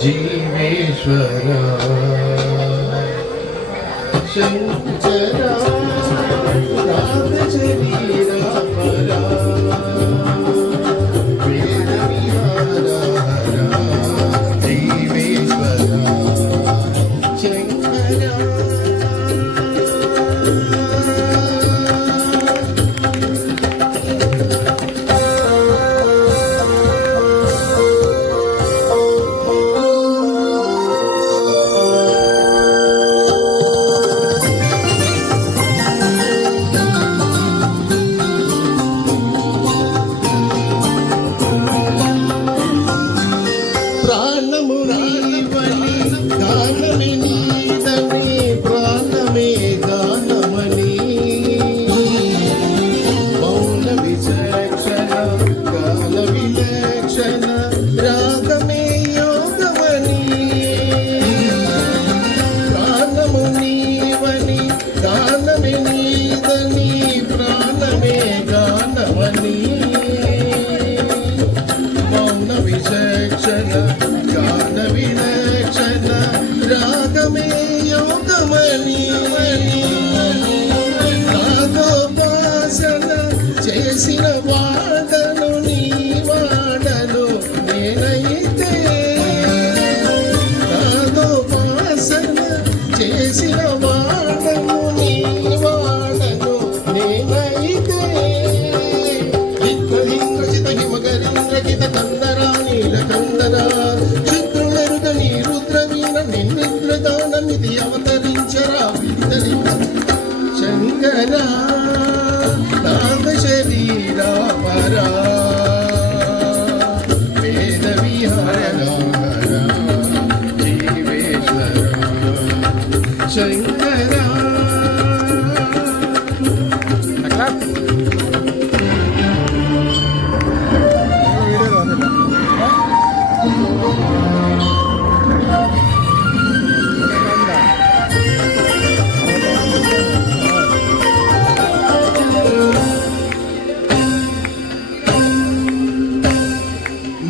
जीवेश्वरा शंकरा रात शरीरा परा वेद विहारा जीवेश्वरा शंकरा చేసిన వాడను నీ వాడను నేనైతే నాదోపాసన చేసిన వాడను నీ వాడను నేనైతే హిమగరీంద్ర కందరా నీల కందరా శుద్రులరుగ నీ రుద్రవీణ నిన్నిద్రదానమిది అవతరించరా శంకరా शरीरा परा वेद विहारा जीवेश्वरा शंकरा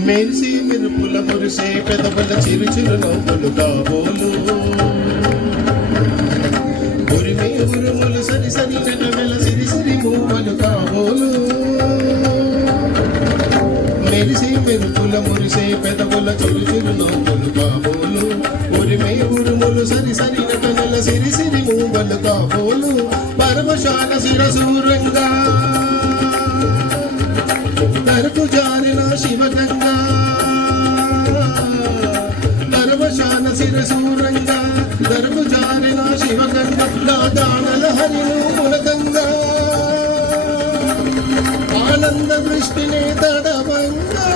మెరిసి మెరుపుల మురిసే పెదవుల చిరు చిరు నవ్వులు కాబోలు ఉరిమే ఉరుములు సరి సరి నెలవెల సిరి సిరి మూవలు కాబోలు మెరిసి మెరుపుల మురిసే పెదవుల చిరు చిరు నవ్వులు కాబోలు ఉరిమే ఉరుములు సరి సరి నెలవెల సిరి సిరి మూవలు కాబోలు పరమశాల శిరసూరంగా తరపు జారిన శివగంగా పరమశాన శిరసూరంగా తరపు జారిన శివగంగా నా దానల హరిను మునగంగా ఆనంద దృష్టినే తడవంగా